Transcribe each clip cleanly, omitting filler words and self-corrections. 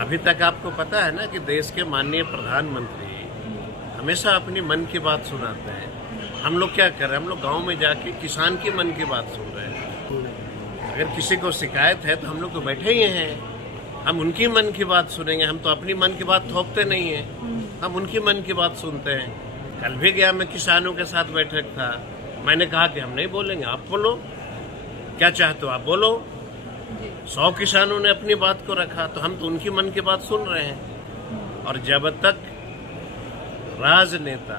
अभी तक आपको पता है ना कि देश के माननीय प्रधानमंत्री हमेशा अपनी मन की बात सुनाते हैं। हम लोग क्या कर रहे हैं, हम लोग गांव में जाके किसान की मन की बात सुन रहे हैं। अगर किसी को शिकायत है तो हम लोग तो बैठे ही हैं, हम उनकी मन की बात सुनेंगे। हम तो अपनी मन की बात थोपते नहीं हैं, हम उनकी मन की बात सुनते हैं। कल भी गया मैं, किसानों के साथ बैठक था, मैंने कहा कि हम नहीं बोलेंगे, आप बोलो, क्या चाहते हो आप बोलो। 100 किसानों ने अपनी बात को रखा, तो हम तो उनकी मन की बात सुन रहे हैं। और जब तक राजनेता,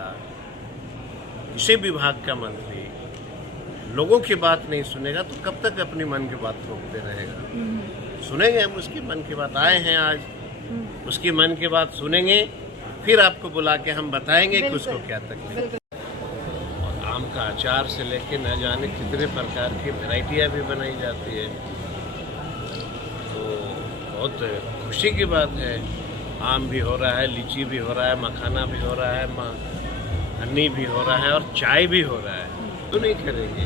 किसी विभाग का मंत्री लोगों की बात नहीं सुनेगा तो कब तक अपनी मन की बात थोपते रहेगा। सुनेंगे हम उसकी मन की बात, आए हैं आज, उसकी मन की बात सुनेंगे, फिर आपको बुला के हम बताएंगे कि उसको क्या तकलीफ है। और आम का अचार से लेके न जाने कितने प्रकार की वैरायटियां भी बनाई जाती है, तो बहुत खुशी की बात है। आम भी हो रहा है, लीची भी हो रहा है, मखाना भी हो रहा है, हनी भी हो रहा है और चाय भी हो रहा है। तो नहीं करेंगे,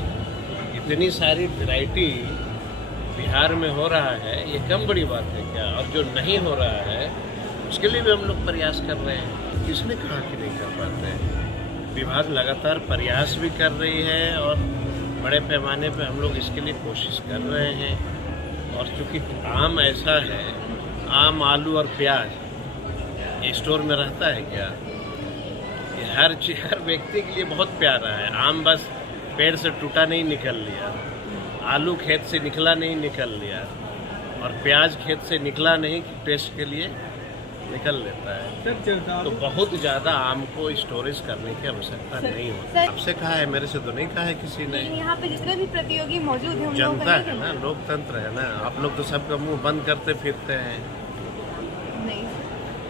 इतनी सारी वैरायटी बिहार में हो रहा है, ये कम बड़ी बात है क्या। और जो नहीं हो रहा है उसके लिए भी हम लोग प्रयास कर रहे हैं। किसने कहा कि नहीं कर पाते हैं। विभाग लगातार प्रयास भी कर रही है और बड़े पैमाने पे हम लोग इसके लिए कोशिश कर रहे हैं। और चूँकि आम ऐसा है, आम, आलू और प्याज ये स्टोर में रहता है क्या, ये हर व्यक्ति के लिए बहुत प्यारा है। आम बस पेड़ से टूटा नहीं निकल लिया, आलू खेत से निकला नहीं निकल लिया, और प्याज खेत से निकला नहीं कि टेस्ट के लिए निकल लेता है। तो बहुत ज़्यादा आम को स्टोरेज करने की आवश्यकता नहीं होती। आपसे कहा है, मेरे से तो नहीं कहा है किसी ने। यहाँ पे जितने भी प्रतियोगी मौजूद हैं, जनता है ना, लोकतंत्र है ना। आप लोग तो सबका मुंह बंद करते फिरते हैं। नहीं,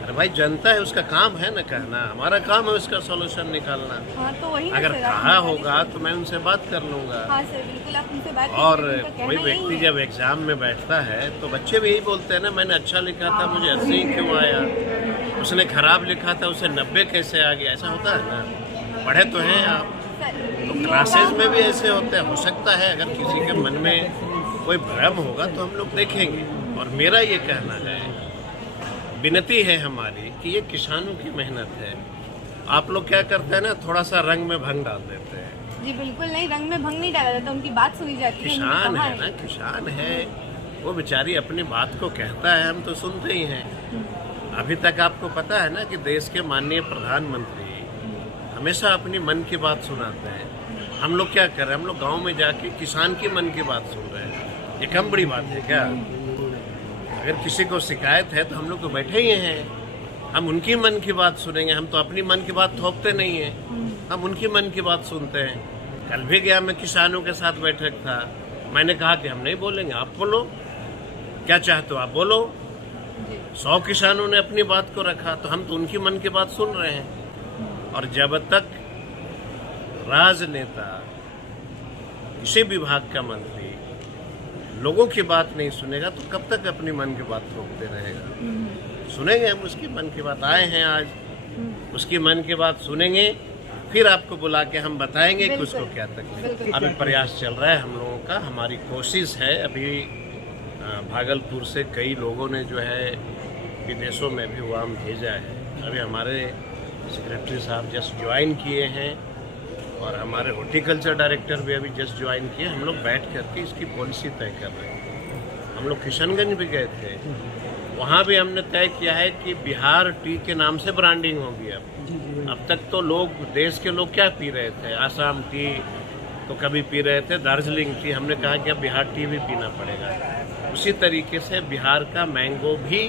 अरे भाई, जनता है, उसका काम है ना कहना, हमारा काम है उसका सॉल्यूशन निकालना। हाँ, तो वही अगर कहा होगा तो मैं उनसे बात कर लूंगा। हाँ सर, बिल्कुल आप उनसे बात और कीजिए, कोई व्यक्ति जब एग्जाम में बैठता है तो बच्चे भी यही बोलते हैं ना, मैंने अच्छा लिखा था, मुझे 80 क्यों आया, उसने खराब लिखा था, उसे 90 कैसे आ गया। ऐसा होता है ना, पढ़े तो हैं आप, तो क्लासेस में भी ऐसे होते हैं। हो सकता है अगर किसी के मन में कोई भ्रम होगा तो हम लोग देखेंगे। और मेरा ये कहना है, विनती है हमारी कि ये किसानों की मेहनत है। आप लोग क्या करते हैं ना, थोड़ा सा रंग में भंग डाल देते हैं। जी बिल्कुल नहीं, रंग में भंग नहीं डाला जाता, उनकी बात सुनी जाती है। किसान है ना, किसान है, वो बेचारी अपनी बात को कहता है, हम तो सुनते ही हैं। अभी तक आपको पता है ना कि देश के माननीय प्रधानमंत्री हमेशा अपनी मन की बात सुनाते हैं। हम लोग क्या कर रहे हैं, हम लोग गांव में जाके किसान की मन की बात सुन रहे हैं। ये कम बड़ी बात है क्या। अगर किसी को शिकायत है तो हम लोग तो बैठे ही हैं, हम उनकी मन की बात सुनेंगे। हम तो अपनी मन की बात थोपते नहीं हैं, हम उनकी मन की बात सुनते हैं। कल भी गया मैं, किसानों के साथ बैठक था, मैंने कहा कि हम नहीं बोलेंगे, आप बोलो, क्या चाहते हो आप बोलो। 100 किसानों ने अपनी बात को रखा, तो हम तो उनकी मन की बात सुन रहे हैं। और जब तक राजनेता, किसी विभाग का मंत्री लोगों की बात नहीं सुनेगा तो कब तक अपनी मन की बात थोपते रहेगा। सुनेंगे हम उसकी मन की बात, आए हैं आज, उसकी मन की बात सुनेंगे, फिर आपको बुला के हम बताएंगे कि उसको क्या तकलीफ है। अभी प्रयास चल रहा है हम लोगों का, हमारी कोशिश है। अभी भागलपुर से कई लोगों ने जो है विदेशों में भी वो आम भेजा है। अभी हमारे सेक्रेटरी साहब जस्ट ज्वाइन किए हैं और हमारे हॉर्टिकल्चर डायरेक्टर भी अभी जस्ट ज्वाइन किए। हम लोग बैठ करके इसकी पॉलिसी तय कर रहे हैं। हम लोग किशनगंज भी गए थे, वहाँ भी हमने तय किया है कि बिहार टी के नाम से ब्रांडिंग होगी। अब तक तो लोग, देश के लोग क्या पी रहे थे, आसाम टी तो कभी पी रहे थे, दार्जिलिंग टी। हमने कहा कि अब बिहार टी भी पीना पड़ेगा। उसी तरीके से बिहार का मैंगो भी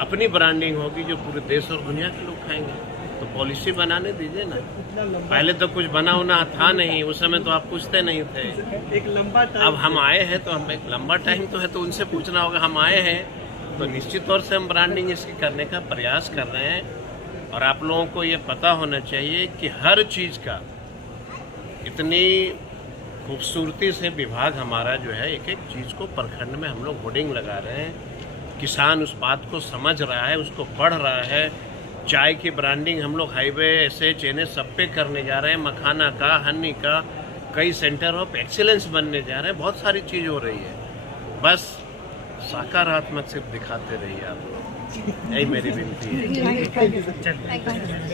अपनी ब्रांडिंग होगी जो पूरे देश और दुनिया के लोग खाएंगे। तो पॉलिसी बनाने दीजिए ना। पहले तो कुछ बना होना था नहीं, उस समय तो आप पूछते नहीं थे। एक लंबा टाइम, अब हम आए हैं तो हम, एक लंबा टाइम तो है तो उनसे पूछना होगा। हम आए हैं तो निश्चित तौर से हम ब्रांडिंग इसकी करने का प्रयास कर रहे हैं। और आप लोगों को ये पता होना चाहिए कि हर चीज़ का इतनी खूबसूरती से विभाग हमारा जो है, एक एक चीज़ को प्रखंड में हम लोग होर्डिंग लगा रहे हैं। किसान उस बात को समझ रहा है, उसको पढ़ रहा है। चाय की ब्रांडिंग हम लोग हाईवे, एसएच, एनएच सब पे करने जा रहे हैं। मखाना का, हनी का, कई सेंटर ऑफ एक्सीलेंस बनने जा रहे हैं। बहुत सारी चीज़ हो रही है। बस सकारात्मक सिर्फ दिखाते रहिए आप लोग, यही मेरी विनती है। Thank you.